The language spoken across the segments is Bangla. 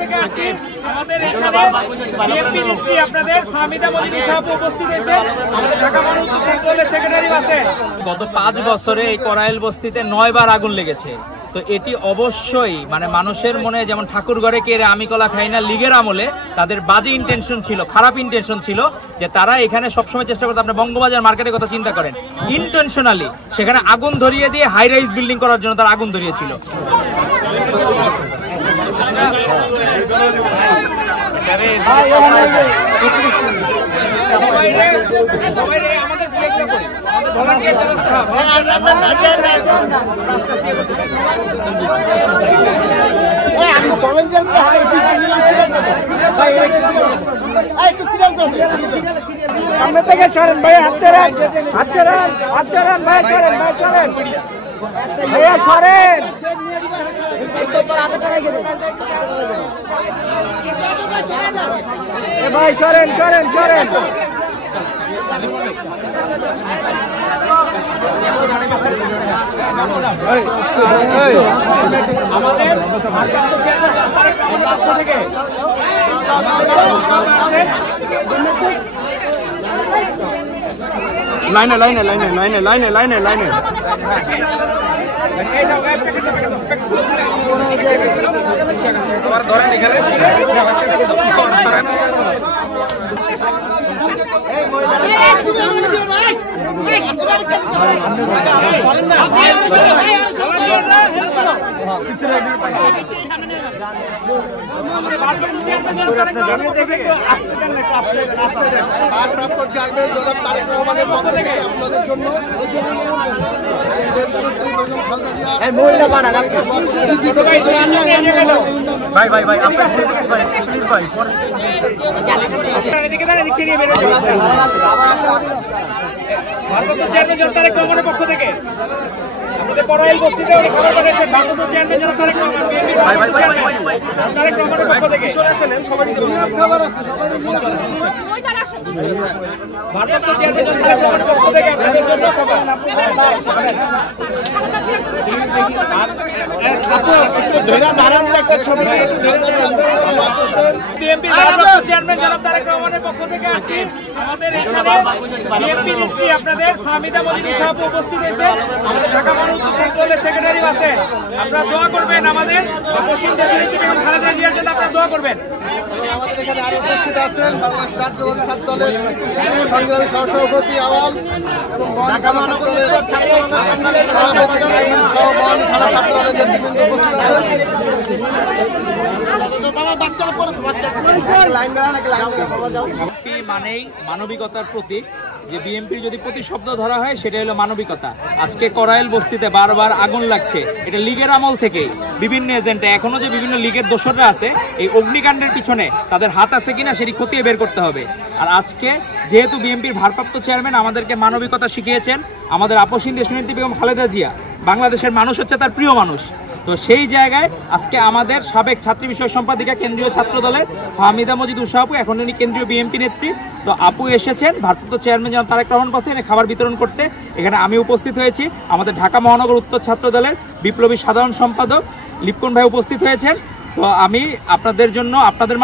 থেকে আসছি। আমাদের এখানে বিএনপি নেত্রী আপনাদের ফাহমিদা মজিদ সাহেব উপস্থিত হয়েছে। আমাদের ঢাকা মহানগর উত্তর ছাত্র দলের সেক্রেটারি আছে। গত 5 বছরে এই করাইল বস্তিতে 9 বার আগুন লেগেছে। তো এটি অবশ্যই মানে মানুষের মনে যেমন ঠাকুর ঘরে কেড়ে আমি কলা খাই না লীগের আমলে তাদের বাজে ইন্টেনশন ছিল, খারাপ ইন্টেনশন ছিল যে তারা এখানে সবসময় চেষ্টা করতো। আপনি বঙ্গবাজার মার্কেটের কথা চিন্তা করেন, ইন্টেনশনালি সেখানে আগুন ধরিয়ে দিয়ে হাই রাইজ বিল্ডিং করার জন্য তারা আগুন ধরিয়েছিল। সামনে থেকে সরেন ভাই, হাত ছাড়েন ভাই, সরেন ভাইয়া, সরেন ভাই, সরেন আমাদের পক্ষ থেকে লাইনে ধরেন এখানে পক্ষ থেকে আমাদের করাইল বস্তিতে খাবার পাঠাচ্ছেন ভারপ্রাপ্ত চেয়ারম্যান জনাব তারেক রহমানের পক্ষ থেকে ভারপ্রাপ্ত চেয়ারম্যান জনাব তারেক রহমানের পক্ষ থেকে আপনাদের জন্য বিএনপির ভারপ্রাপ্ত চেয়ারম্যান জনাব তারেক রহমানের পক্ষ থেকে আসছি। আমাদের এখানে বিএনপি নেত্রী আপনাদের ফাহমিদা মজিদ সাহেব উপস্থিত হয়েছে। আমাদের ঢাকা মহানগর উত্তর ছাত্র দলের সেক্রেটারি আছে। আপনারা দোয়া করবেন আমাদের পশ্চিম দেশনীতি বেগম খালেদা জিয়ার জন্য আপনারা দোয়া করবেন। আমাদের এখানে আরো উপস্থিত আছেন বাংলাদেশ জাতীয়তাবাদী ছাত্র দলের সংগ্রামী সহসভাপতি আওয়াল এবং ঢাকা মহানগরের ছাত্র দলের সংগ্রামী সভাপতি সহ মহানগর থানা ছাত্র দলের নেতৃবৃন্দ উপস্থিত আছেন। মানেই মানবিকতার প্রতীক। যে বিএনপির যদি প্রতিশব্দ ধরা হয় সেটা হলো মানবিকতা। আজকে করাইল বস্তিতে বারবার আগুন লাগছে, এটা লীগের আমল থেকে বিভিন্ন এজেন্টে এখনো যে বিভিন্ন লীগের দোসররা আছে এই অগ্নিকাণ্ডের পিছনে তাদের হাত আছে কিনা সেটি খতিয়ে বের করতে হবে। আর আজকে যেহেতু বিএনপির ভারপ্রাপ্ত চেয়ারম্যান আমাদেরকে মানবিকতা শিখিয়েছেন, আমাদের আপসহীন দেশনেত্রী বেগম খালেদা জিয়া, বাংলাদেশের মানুষ হচ্ছে তার প্রিয় মানুষ। তো সেই জায়গায় আজকে আমাদের সাবেক ছাত্রী বিষয়ক সম্পাদিকা কেন্দ্রীয় ছাত্র দলের ফাহমিদা মজিদ আপু, এখন উনি কেন্দ্রীয় বিএনপি নেত্রী, তো আপু এসেছেন ভারপ্রাপ্ত চেয়ারম্যান জনাব তারেক রহমান পথে এনে খাবার বিতরণ করতে। এখানে আমি উপস্থিত হয়েছি, আমাদের ঢাকা মহানগর উত্তর ছাত্র দলের বিপ্লবী সাধারণ সম্পাদক লিপকন ভাই উপস্থিত হয়েছেন। তো আমি আপনাদের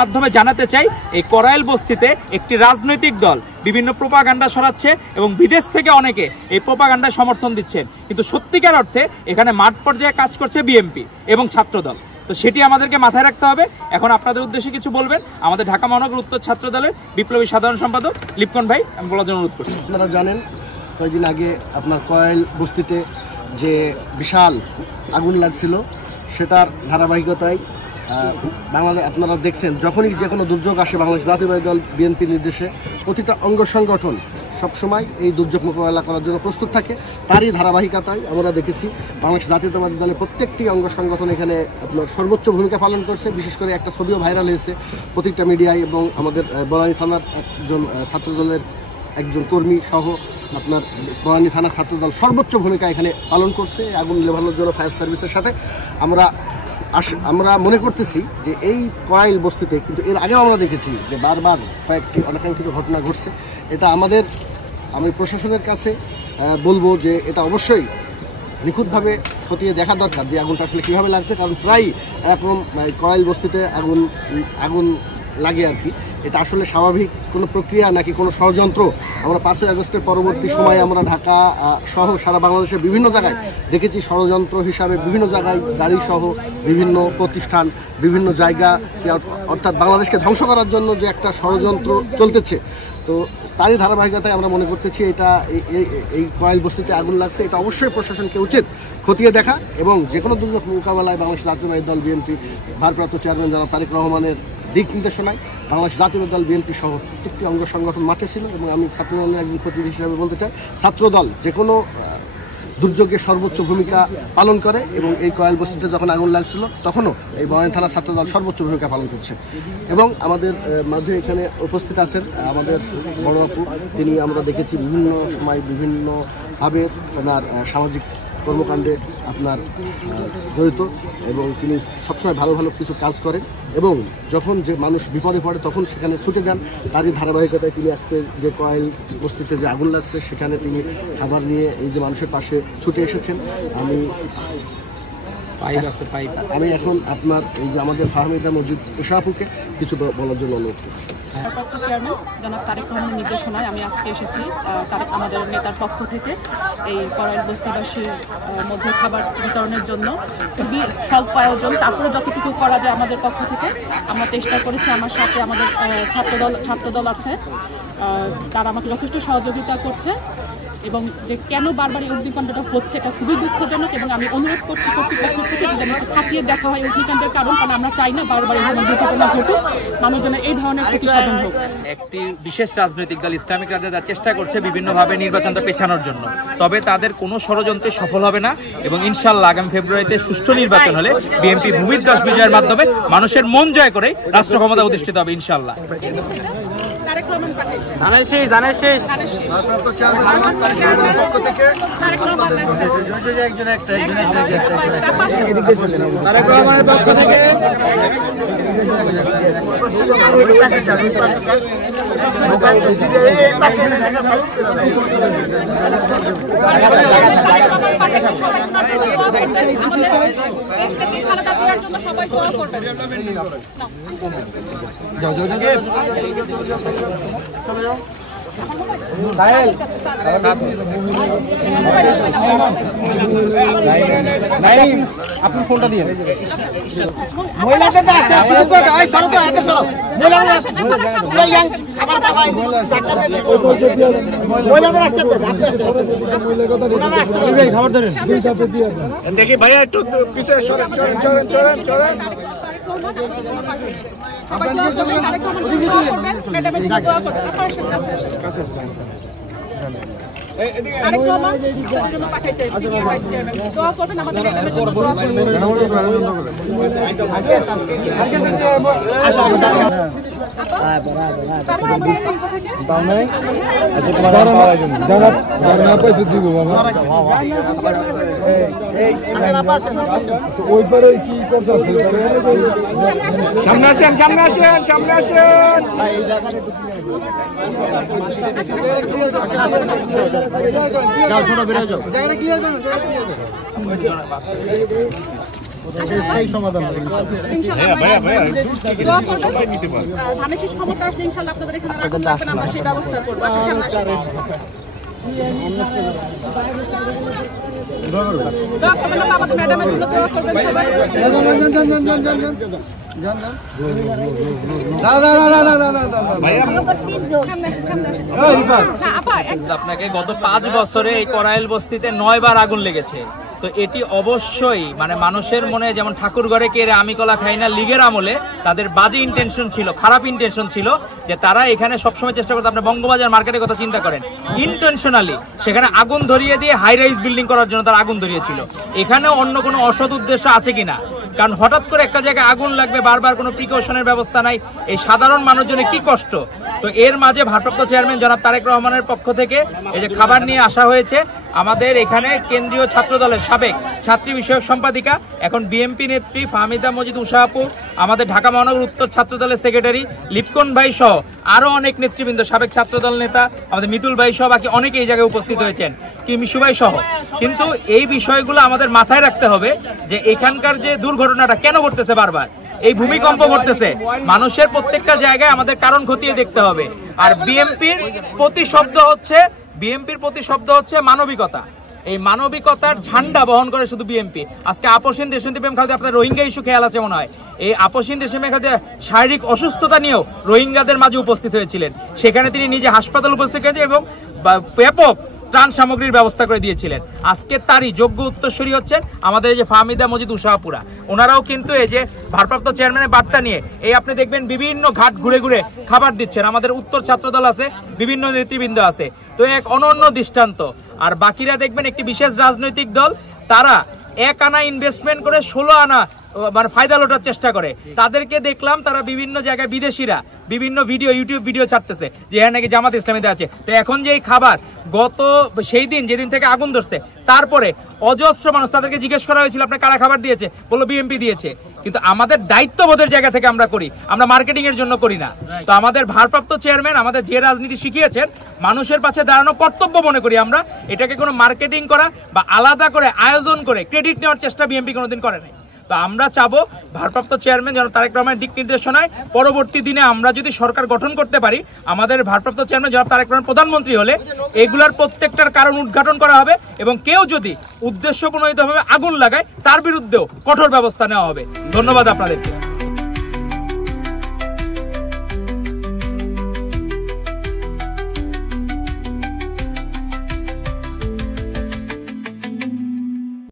মাধ্যমে জানাতে চাই এই করাইল বস্তিতে একটি রাজনৈতিক দল বিভিন্ন প্রোপাগান্ডা ছড়াচ্ছে এবং বিদেশ থেকে অনেকে এই প্রোপাগান্ডায় সমর্থন দিচ্ছেন, কিন্তু সত্যিকার অর্থে এখানে মাঠ পর্যায়ে কাজ করছে বিএনপি এবং ছাত্রদল। তো সেটি আমাদেরকে মাথায় রাখতে হবে। এখন আপনাদের উদ্দেশ্যে কিছু বলবেন আমাদের ঢাকা মহানগর উত্তর ছাত্র দলের বিপ্লবী সাধারণ সম্পাদক লিপকন ভাই, আমি বলার জন্য অনুরোধ করছি। আপনারা জানেন কয়েকদিন আগে আপনার করাইল বস্তিতে যে বিশাল আগুন লাগছিল সেটার ধারাবাহিকতায় বাংলাদেশ আপনারা দেখছেন যখনই যে কোনো দুর্যোগ আসে বাংলাদেশ জাতীয়তাবাদী দল বিএনপির নির্দেশে প্রতিটা অঙ্গ সংগঠন সবসময় এই দুর্যোগ মোকাবেলা করার জন্য প্রস্তুত থাকে। তারই ধারাবাহিকতায় আমরা দেখেছি বাংলাদেশ জাতীয়তাবাদী দলের প্রত্যেকটি অঙ্গ সংগঠন এখানে আপনার সর্বোচ্চ ভূমিকা পালন করছে। বিশেষ করে একটা ছবিও ভাইরাল হয়েছে প্রত্যেকটা মিডিয়ায়, এবং আমাদের বনানী থানার একজন ছাত্রদলের একজন কর্মী সহ আপনার বনানী থানা ছাত্রদল সর্বোচ্চ ভূমিকা এখানে পালন করছে আগুন নেভানোর জন্য ফায়ার সার্ভিসের সাথে। আমরা মনে করতেছি যে এই করাইল বস্তিতে কিন্তু এর আগেও আমরা দেখেছি যে বারবার কয়েকটি অনাকাঙ্ক্ষিত ঘটনা ঘটছে। এটা আমি প্রশাসনের কাছে বলবো যে এটা অবশ্যই নিখুঁতভাবে খতিয়ে দেখা দরকার যে আগুনটা আসলে কীভাবে লাগছে, কারণ প্রায় এরকম কয়েল বস্তিতে আগুন লাগে আর কি। এটা আসলে স্বাভাবিক কোনো প্রক্রিয়া নাকি কোনো ষড়যন্ত্র? আমরা 5ই আগস্টের পরবর্তী সময়ে আমরা ঢাকা সহ সারা বাংলাদেশের বিভিন্ন জায়গায় দেখেছি ষড়যন্ত্র হিসাবে বিভিন্ন জায়গায় গাড়ি সহ বিভিন্ন প্রতিষ্ঠান বিভিন্ন জায়গা, অর্থাৎ বাংলাদেশকে ধ্বংস করার জন্য যে একটা ষড়যন্ত্র চলতেছে। তো তারই ধারাবাহিকতায় আমরা মনে করতেছি এটা এই কয়েল বস্তিতে আগুন লাগছে। এটা অবশ্যই প্রশাসনকে উচিত খতিয়ে দেখা এবং যে কোনো দুর্যোগ মোকাবেলায় বাংলাদেশ জাতীয়তাবাদী দল বিএনপি ভারপ্রাপ্ত চেয়ারম্যান জনাব তারেক রহমানের দিক নির্দেশনায় বাংলাদেশ জাতীয়তাবাদী দল বিএনপি সহ প্রত্যেকটি অঙ্গ সংগঠন মাঠে ছিল। এবং আমি ছাত্রদলের একজন প্রতিনিধি হিসাবে বলতে চাই, ছাত্রদল যে কোনো দুর্যোগে সর্বোচ্চ ভূমিকা পালন করে এবং এই কয়েল বস্তিতে যখন আগুন লাগছিল তখনও এই বনানী থানা ছাত্রদল সর্বোচ্চ ভূমিকা পালন করছে। এবং আমাদের মাঝে এখানে উপস্থিত আছেন আমাদের বড় আপু, তিনি আমরা দেখেছি বিভিন্ন সময় বিভিন্নভাবে ওনার সামাজিক কর্মকাণ্ডে আপনার জড়িত এবং তিনি সবসময় ভালো ভালো কিছু কাজ করেন এবং যখন যে মানুষ বিপদে পড়ে তখন সেখানে ছুটে যান। তারই ধারাবাহিকতায় তিনি আজকে যে কয়েল বস্তিতে যে আগুন লাগছে সেখানে তিনি খাবার নিয়ে এই যে মানুষের পাশে ছুটে এসেছেন। আমি এখন আপনার এই যে আমাদের ফাহমিদা মজিদ উষাপুকে কিছু বলার জন্য অনুরোধ করছি। চেয়ারম্যান জনাব তারেক রহমানের নির্দেশনায় আমি আজকে এসেছি আমাদের নেতার পক্ষ থেকে এই করাইল বস্তিবাসীর মধ্যে খাবার বিতরণের জন্য খুবই স্বল্প আয়োজন, তারপরে যতটুকু করা যায় আমাদের পক্ষ থেকে আমরা চেষ্টা করেছি। আমার সাথে আমাদের ছাত্রদল আছে, তারা আমাকে যথেষ্ট সহযোগিতা করছে এবং যে কেন বারবার এই অগ্নিকাণ্ডটা হচ্ছে এটা খুবই দুঃখজনক এবং আমি অনুরোধ করছি কর্তৃপক্ষের থেকে যেন একটু থাকিয়ে দেখা হয় অগ্নিকাণ্ডের কারণ, কারণ আমরা চাই না বারবার এই ধরনের দুর্ঘটনা ঘটুক, মানুষজনের এই ধরনের প্রতিসাধন হোক। একটি বিশেষ রাজনৈতিক দল ইসলামিক রাজা যা চেষ্টা করছে বিভিন্নভাবে নির্বাচনটা পেছানোর জন্য, তবে তাদের কোনো ষড়যন্ত্রে সফল হবে না এবং ইনশাআল্লাহ আগামী ফেব্রুয়ারিতে সুষ্ঠু নির্বাচন হলে বিএনপি ভূমিদস্যু বিজয়ের মাধ্যমে মানুষের মন জয় করে রাষ্ট্র ক্ষমতা অধিষ্ঠিত হবে ইনশাআল্লাহ। আপনি ফোনটা দিয়ে দেখি ভাইয়া একটু পিছিয়ে সরেন। সামনে আসেন, সামনে আসেন, সামনে আসেন। সমাধান ধানের শেষ ক্ষমতা আসলে ইনশাআল্লাহ আপনাদের এখানে আগুন লাগবে না, আমরা সেই ব্যবস্থা করবো। দোয়া করবেন না আমাদের ম্যাডামের জন্য, দোয়া করবেন সবাই। আপনাকে গত 5 বছরে এই করাইল বস্তিতে 9 বার আগুন লেগেছে। তো এটি অবশ্যই মানে মানুষের মনে যেমন ঠাকুর ঘরে কে আমি কলা খাই না লীগের আমলে তাদের বাজে ইন্টেনশন ছিল, খারাপ ইন্টেনশন ছিল যে তারা এখানে সবসময় চেষ্টা করতে, আপনি বঙ্গবাজার মার্কেটের কথা চিন্তা করেন, ইন্টেনশনালি সেখানে আগুন ধরিয়ে দিয়ে হাই রাইজ বিল্ডিং করার জন্য তারা আগুন ধরিয়েছিল। এখানেও অন্য কোনো অসৎ উদ্দেশ্য আছে কিনা, কারণ হঠাৎ করে একটা জায়গায় আগুন লাগবে, বারবার কোনো প্রিকশনের ব্যবস্থা নাই, এই সাধারণ মানুষজনের কি কষ্ট। তো এর মাঝে ভারপ্রাপ্ত চেয়ারম্যান জনাব তারেক রহমানের পক্ষ থেকে এই যে খাবার নিয়ে আসা হয়েছে, আমাদের এখানে কেন্দ্রীয় ছাত্র দলের সাবেক ছাত্রী বিষয়ক সম্পাদিকা, এখন বিএমপি নেত্রী ফাহমিদা মজিদ উষা আপু, আমাদের ঢাকা মহানগর উত্তর ছাত্র দলের সেক্রেটারি লিপকন ভাই সহ আরো অনেক নেতৃবৃন্দ, সাবেক ছাত্রদল নেতা আমাদের মিতুল ভাই সহ বাকি অনেকে এই জায়গায় উপস্থিত হয়েছেন, কি মিশু ভাই সহ। কিন্তু এই বিষয়গুলো আমাদের মাথায় রাখতে হবে যে এখানকার যে দুর্ঘটনাটা কেন ঘটতেছে, বারবার এই ভূমিকম্প ঘটতেছে, মানুষের প্রত্যেকটা জায়গায় আমাদের কারণ খতিয়ে দেখতে হবে। আর বিএমপির প্রতি শব্দ হচ্ছে মানবিকতা। এই মানবিকতার ঝান্ডা বহন করে শুধু বিএমপি। আজকে আপসহীন দেশনেত্রী বেগম খালেদা, আপনার রোহিঙ্গা ইস্যু খেয়াল আছে মনে হয়, এই আপসহীন দেশনেত্রী বেগম খালেদা শারীরিক অসুস্থতা নিয়েও রোহিঙ্গাদের মাঝে উপস্থিত হয়েছিলেন। সেখানে তিনি নিজে হাসপাতাল উপস্থিত হয়েছেন এবং ব্যাপক ত্রাণ সামগ্রীর ব্যবস্থা করে দিয়েছিলেন। আজকে তারই যোগ্য উত্তরসূরি হচ্ছেন আমাদের এই যে ফাহমিদা মজিদ উষা আপুরা। ওনারাও কিন্তু এই যে ভারপ্রাপ্ত চেয়ারম্যানের বার্তা নিয়ে এই আপনি দেখবেন বিভিন্ন ঘাট ঘুরে ঘুরে খাবার দিচ্ছেন। আমাদের উত্তর ছাত্রদল আছে, বিভিন্ন নেতৃবৃন্দ আছে, তো এক অনন্য দৃষ্টান্ত। আর বাকিরা দেখবেন একটি বিশেষ রাজনৈতিক দল, তারা 1 আনা ইনভেস্টমেন্ট করে 16 আনা মানে ফায়দা লোটার চেষ্টা করে। তাদেরকে দেখলাম তারা বিভিন্ন জায়গায় বিদেশিরা বিভিন্ন ইউটিউব ভিডিও ছাড়তেছে যে হ্যাঁ নাকি জামাত ইসলামীতে আছে। তো এখন যে এই খাবার গত সেই দিন যেদিন থেকে আগুন ধরছে, তারপরে অজস্র মানুষ, তাদেরকে জিজ্ঞেস করা হয়েছিল আপনার কারা খাবার দিয়েছে, বললো বিএমপি দিয়েছে। কিন্তু আমাদের দায়িত্ববোধের জায়গা থেকে আমরা করি, আমরা মার্কেটিং এর জন্য করি না। তো আমাদের ভারপ্রাপ্ত চেয়ারম্যান আমাদের যে রাজনীতি শিখিয়েছেন, মানুষের পাশে দাঁড়ানো কর্তব্য মনে করি আমরা। এটাকে কোনো মার্কেটিং করা বা আলাদা করে আয়োজন করে ক্রেডিট নেওয়ার চেষ্টা বিএমপি কোনোদিন করে নাই। তো আমরা চাবো ভারপ্রাপ্ত চেয়ারম্যান জনাব তারেক রহমানের দিক নির্দেশনায় পরবর্তী দিনে আমরা যদি সরকার গঠন করতে পারি, আমাদের ভারপ্রাপ্ত চেয়ারম্যান জনাব তারেক রহমান প্রধানমন্ত্রী হলে এগুলার প্রত্যেকটার কারণ উদ্ঘাটন করা হবে এবং কেউ যদি উদ্দেশ্যপ্রণোদিতভাবে আগুন লাগায় তার বিরুদ্ধেও কঠোর ব্যবস্থা নেওয়া হবে। ধন্যবাদ আপনাদেরকে।